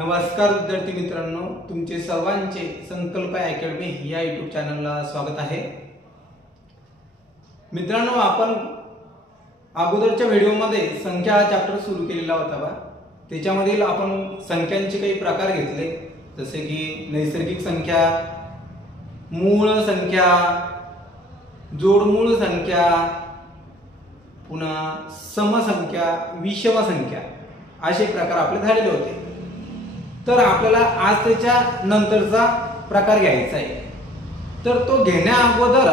नमस्कार विद्यार्थी मित्रांनो, तुमचे सर्वांचे संकल्प अकॅडमी या यूट्यूब चॅनलला स्वागत आहे। मित्रांनो, आपण अगोदरच्या व्हिडिओमध्ये संख्या हा चॅप्टर सुरू केलेला होता बा। त्याच्यामधील आपण संख्यांचे काही प्रकार घेतले, जसे की नैसर्गिक संख्या, मूळ संख्या, जोडमूळ संख्या, पुन्हा समसंख्या, विषम संख्या असे प्रकार आपले झालेले होते। तर आपल्याला आज त्याच्या नंतरचा प्रकार घ्यायचा आहे। तर तो घेण्या अगोदर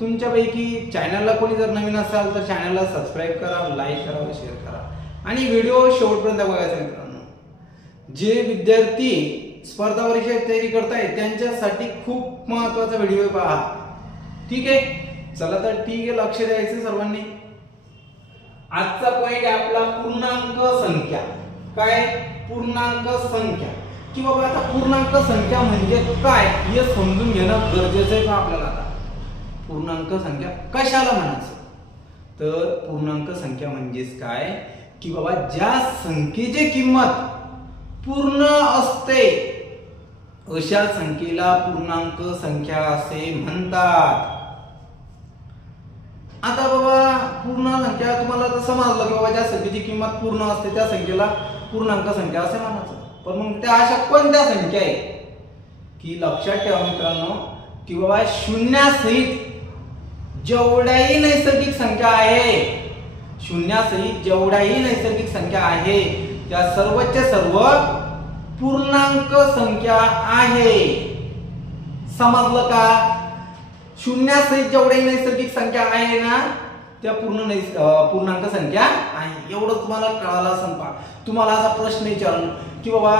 तुमच्यापैकी चॅनलला कोणी जर नवीन असाल तर चॅनलला सबस्क्राइब करा, लाईक करा व शेअर करा आणि व्हिडिओ शेवटपर्यंत बघायचा। मित्रांनो, जे विद्यार्थी स्पर्धा परीक्षा तयारी करताय त्यांच्यासाठी खूप महत्त्वाचा व्हिडिओ पहा, ठीक आहे? चला तर ठीक आहे, लक्ष द्यायचं सर्वांनी। आजचा पॉइंट आहे आपला पूर्णांक संख्या। काय? पूर्णांक संख्या की बाबा आता पूर्णांक संख्या म्हणजे काय हे समजून घेणं गरजेचं आहे का आपल्याला। आता पूर्णांक संख्या कशाला म्हणायचं? तर पूर्णांक संख्या म्हणजेच काय की बाबा ज्या संख्येची किंमत पूर्ण असते अशा संख्येला पूर्णांक संख्या असे म्हणतात। आता बाबा पूर्ण संख्या तुम्हाला तर समजलं की बाबा ज्या संख्येची किंमत पूर्ण असते त्या संख्येला पूर्णांक संख्या असे म्हणायचं। पण मग त्या अशा कोणत्या संख्या आहे की लक्षात ठेवा मित्रांनो की बाबा शून्यासहित जेवढ्याही नैसर्गिक संख्या आहे, शून्यासहित जेवढ्याही नैसर्गिक संख्या आहे त्या सर्वच्या सर्व पूर्णांक संख्या आहे। समजलं का? शून्यासहित जेवढ्याही नैसर्गिक संख्या आहे ना त्या पूर्णांक संख्या आहे, एवढं तुम्हाला कळालं असेल। पहा, तुम्हाला असा प्रश्न विचारला की बाबा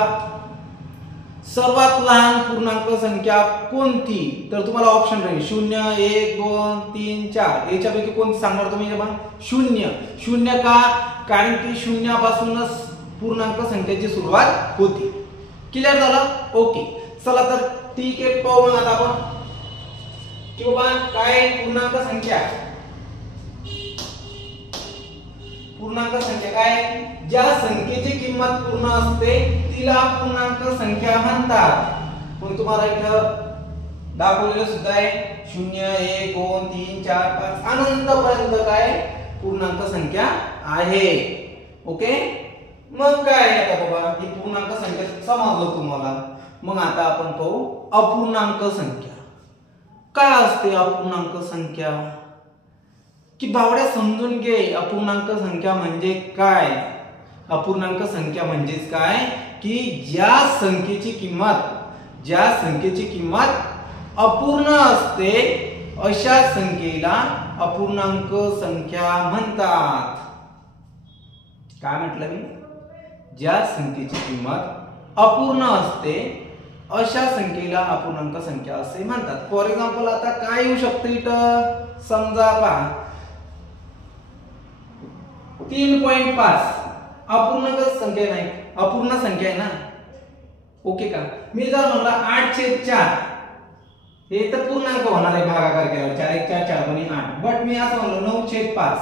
सर्वात लहान पूर्णांक संख्या कोणती, तर तुम्हाला ऑप्शन राहील 0, 1, 2, 3, 4 याच्यापैकी कोणती सांगणार तुम्ही? बाबा शून्य। शून्य का? कारण की शून्यापासूनच पूर्णांक संख्येची सुरुवात होती। क्लिअर झालं? ओके, चला तर ठीक आहे, पाहू मग आता आपण की बाबा काय पूर्णांक संख्या। पूर्णांक संख्या काय? ज्या संख्येची किंमत पूर्ण असते तिला पूर्णांक संख्या म्हणतात। पण तुम्हाला इथं दाखवलेलं सुद्धा आहे 0, 1, 2, 3, 4, 5 अनंतपर्यंत काय पूर्णांक संख्या आहे। ओके, मग काय आता बाबा ही पूर्णांक संख्या समजलं तुम्हाला। मग आता आपण पाहू अपूर्णांक संख्या। काय असते अपूर्णांक संख्या की बावड्या समजून घे। अपूर्णांक संख्या म्हणजे काय? अपूर्णांक संख्या म्हणजेच काय की ज्या संख्येची किंमत अपूर्ण असते अशा संख्येला अपूर्णांक संख्या म्हणतात। काय म्हटलं मी? ज्या संख्येची किंमत अपूर्ण असते अशा संख्येला अपूर्णांक संख्या असे म्हणतात। फॉर एक्झाम्पल आता काय येऊ शकतं इथं? समजा पहा 3.5 अपूर्णांक संख्या नाही, अपूर्ण संख्या आहे ना। ओके का? मी जर म्हणला 8/4 हे तर पूर्णांक होणार आहे भागाकार केल्यावर, 4 1 4 4 2 8। बट मी असं म्हणलो 9/5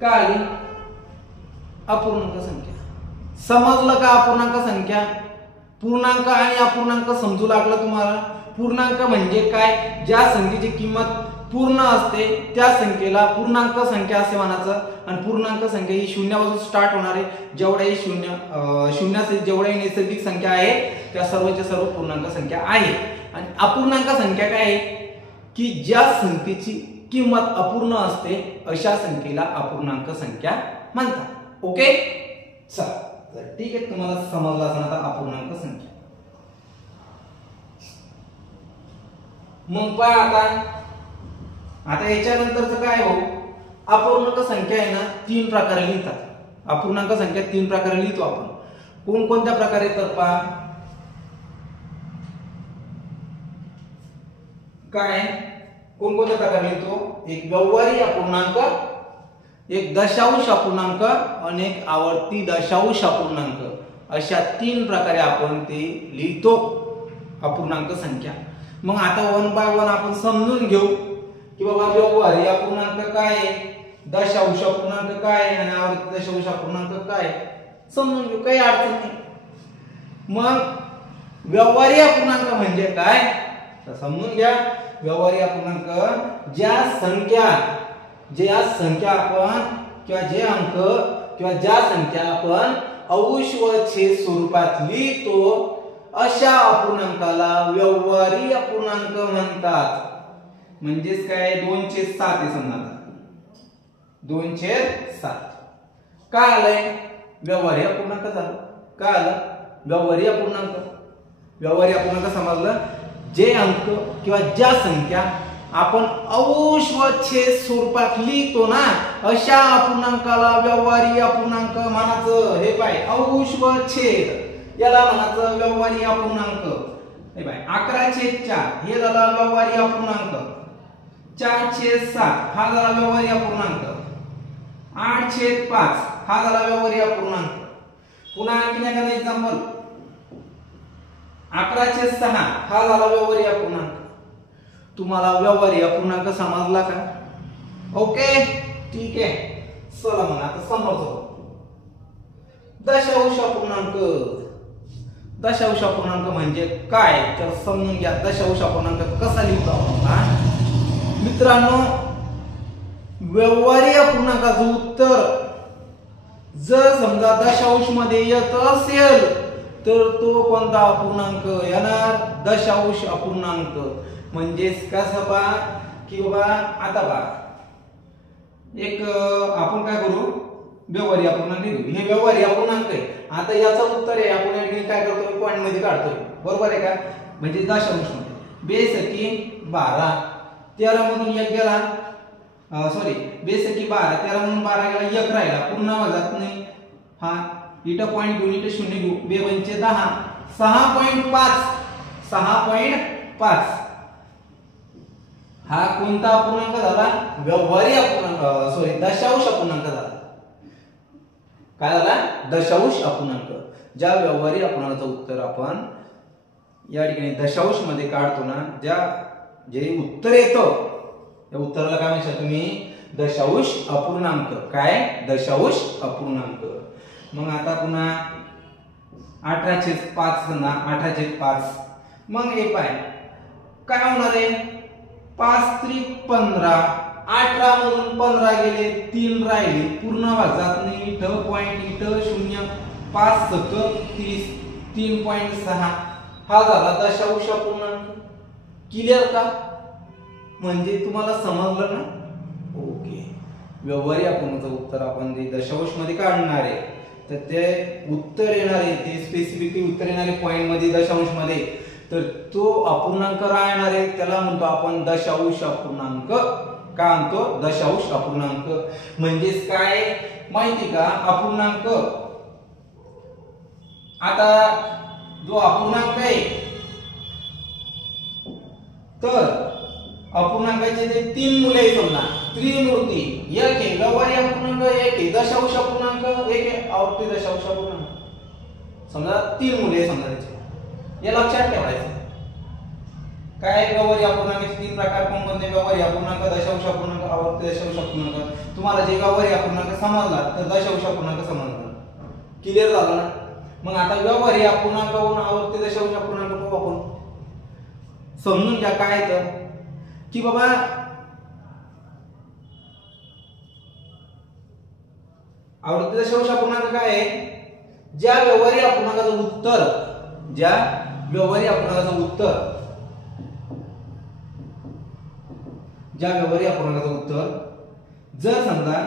का आली? अपूर्णांक संख्या। समजलं का? अपूर्णांक संख्या, पूर्णांक आणि अपूर्णांक समजू लागलं तुम्हाला? पूर्णांक म्हणजे काय? ज्या संख्येची किंमत पूर्ण असते त्या संख्येला पूर्णांक संख्या असे म्हणायचं। आणि पूर्णांक संख्या ही शून्यापासून स्टार्ट होणारे जेवढ्याही शून्यासहित जेवढ्याही नैसर्गिक संख्या आहे त्या सर्वच्या सर्व पूर्णांक संख्या आहे। आणि अपूर्णांक संख्या काय आहे की ज्या संख्येची किंमत अपूर्ण असते अशा संख्येला अपूर्णांक संख्या म्हणतात। ओके, चला तर ठीक आहे, तुम्हाला समजलं असेल आता अपूर्णांक संख्या। मग पहा आता याच्यानंतरचं काय हो? अपूर्णांक संख्या आहे ना 3 प्रकारे लिहितात। अपूर्णांक संख्या 3 प्रकारे लिहितो आपण। कोणकोणत्या प्रकारे? तर पहा काय कोणकोणत्या प्रकारे लिहितो? एक व्यवहारी अपूर्णांक, एक दशांश अपूर्णांक आणि एक आवर्ती दशांश अपूर्णांक, अशा 3 प्रकारे आपण ते लिहितो अपूर्णांक संख्या। मग आता 1 बाय 1 आपण समजून घेऊ की बाबा व्यवहारी अपूर्णांक काय आहे, दशांश अपूर्णांक काय आहे आणि आवर्ती दशांश अपूर्णांक काय, समजून घेऊ, काही अडचण नाही। मग व्यवहारी अपूर्णांक म्हणजे काय तर समजून घ्या. व्यवहारी अपूर्णांक ज्या संख्या आपण किंवा जे अंक किंवा ज्या संख्या आपण अंश व छेद स्वरूपात लिहितो अशा अपूर्णांकाला व्यवहारी अपूर्णांक म्हणतात. म्हणजेच काय 2/7 आहे समजा 2/7 काय आलंय व्यवहारी अपूर्णांक झालं. काय आलं व्यवहारी अपूर्णांक समजलं जे अंक किंवा ज्या संख्या आपण अंश व छेद स्वरूपात लिहितो ना अशा अपूर्णांकाला व्यवहारी अपूर्णांक म्हणायचं. हे पाय अंश व छेद याला म्हणायचं व्यवहारी अपूर्णांक. हे पाय 11/4 हे झाला व्यवहारी अपूर्णांक. 4/7 हा झाला व्यवहारी अपूर्णांक. 8/5 हा झाला व्यवहारी अपूर्णांक. पुन्हा आणखी एखादा एक्झाम्पल 11/6 हा झाला व्यवहारी अपूर्णांक. तुम्हाला व्यवहारी अपूर्णांक समजला का? ओके ठीक आहे. चला मग आता समजू दशांश अपूर्णांक. दशांश अपूर्णांक म्हणजे काय तर समजून घ्या. दशांश अपूर्णांक कसा लिहितो आपण मित्रांनो. व्यवहारी अपूर्णांकाचं उत्तर जर समजा दशांश मध्ये येत असेल तर तो कोणता अपूर्णांक येणार दशांश अपूर्णांक. म्हणजेच कसं पहा की बाबा आता पहा एक आपण काय करू व्यवहारी अपूर्णांक लिहू. हे व्यवहारी अपूर्णांक आहे. आता याचं उत्तर आहे आपण या ठिकाणी काय करतोय पॉइंट मध्ये काढतोय बरोबर आहे का. म्हणजे दशांश मध्ये बेसकी 12 13 मधून 1 गेला सॉरी बेसकी 12 13 मधून 12 गेला 1 राहिला पूर्ण जात नाही. हा इथं पॉइंट घेऊन इथं 0 घेऊ 2 पंचे 10 6.5 हा कोणता अपूर्णांक झाला व्यवहारी अपूर्णांक सॉरी दशांश अपूर्णांक झाला. काय झाला दशांश अपूर्णांक. ज्या व्यवहारी अपूर्णांकाचं उत्तर आपण या ठिकाणी दशांश मध्ये काढतो ना जे उत्तर येतं या उत्तराला काय म्हणता तुम्ही दशांश अपूर्णांक. काय दशांश अपूर्णांक. मग आता पुन्हा 18/5 ना 18/5 मग हे पाय काय होणार आहे 5×3=15 18 मधून 15 गेले 3 राहिले पूर्ण भागात नाही इथं पॉइंट इथं 0 5×7=30 3.6 हा झाला दशांश अपूर्णांक. क्लिअर का? म्हणजे तुम्हाला समजलं ना. ओके. व्यवहारी अपूर्णांकाचं उत्तर आपण जे दशांश मध्ये काढणार आहे तर ते उत्तर येणार आहे ते स्पेसिफिकली उत्तर येणारे पॉइंट मध्ये दशांश मध्ये तर तो अपूर्णांक राहणार आहे त्याला म्हणतो आपण दशांश अपूर्णांक. का म्हणतो दशांश अपूर्णांक. म्हणजेच काय माहिती का अपूर्णांक आता जो अपूर्णांक आहे तर अपूर्णांकाचे जे 3 मूल्य आहेत समजा त्रिमूर्ती एक आहे व्यवहारी अपूर्णांक एक आहे दशांश अपूर्णांक एक आहे आवर्ती दशांश अपूर्णांक समजा 3 मूल्य समजा त्याचे हे लक्षात ठेवायचं. काय व्यवहारी अपूर्णांकाचे 3 प्रकार कोणते व्यवहारी अपूर्णांक दशांश अपूर्णांक आवर्ती दशांश अपूर्णांक. तुम्हाला जे व्यवहारी अपूर्णांक समजला तर दशांश अपूर्णांक समजला. क्लिअर झालं ना. मग आता व्यवहारी अपूर्णांकावरून आवर्ती दशांश अपूर्णांक पाहू आपण. समजून घ्या काय तर की बाबा आवर्ती दशांश अपूर्णांक काय आहे ज्या व्यवहारी अपूर्णांकाचं उत्तर जर समजा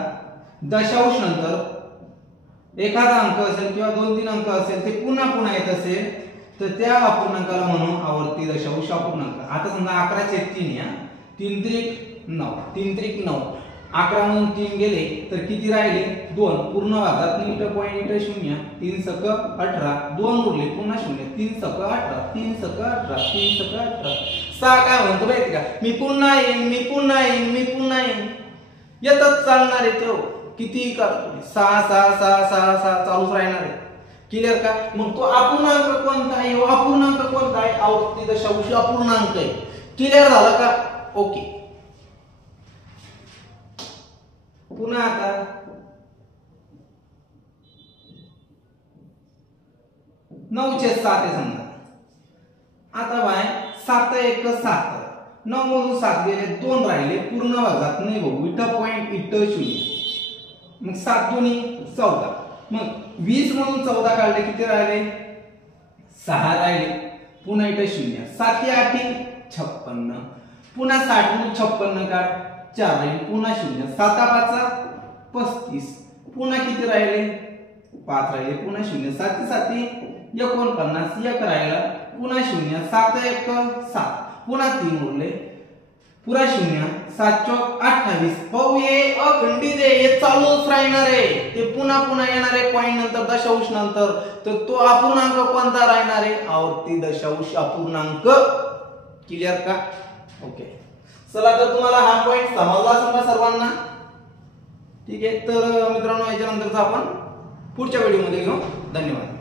दशांश नंतर एखादा अंक असेल किंवा 2-3 अंक असेल ते पुन्हा येत असेल तर त्या अपूर्णांकाला म्हणू आवर्ती दशांश अपूर्णांक. आता समजा 11/3 या 3×9 11 मधून 3 गेले तर किती राहिले 2 पूर्ण भागात नीट पॉइंट 0 3×18 2 उरले पुन्हा 0 3×18 3×18 3×18 6 काय म्हणतो माहिती का मी पुन्हा येईन येतच चालणार आहे तो किती करतो 6 चालूच राहणार आहे. क्लिअर का. मग तो अपूर्णांक कोणता आहे अपूर्णांक कोणता आहे आवर्ती दशांश अपूर्णांक आहे. क्लिअर झालं का. ओके. पुन्हा आता 9/7 आहे समजा. आता बाय 7 1 7, 9 मधून 7 गेले, 2 राहिले, पूर्ण भागात नाही भाऊ, इथं पॉइंट इथं 0, मग 7 2 14. मग 20 मधून 14 काढले, किती राहिले? 6 राहिले, पुन्हा इथं 0, 7 8 56, पुन्हा 60 मधून 56 काढ, 4 राहिले, पुन्हा 0, 7 5 35, पुन्हा किती राहिले? 5 राहिले, पुन्हा 0, 7 7 49, 1 राहिला, पुन्हा 0, 7 1 7, पुन्हा 3 उरले, पुरा 0, 7 4 28. भाऊ हे अखंडित आहे, हे चालूच राहणार आहे, ते पुन्हा पुन्हा येणार आहे पॉइंट नंतर, दशांश नंतर. तर तो अपूर्णांक कोणता राहणार आहे? आवर्ती दशांश अपूर्णांक. क्लिअर का? ओके. चला, तर तुम्हाला हा पॉइंट समजला असेल का सर्वांना? ठीक आहे. तर मित्रांनो, याच्यानंतरचा आपण पुढच्या व्हिडिओमध्ये घेऊ. धन्यवाद.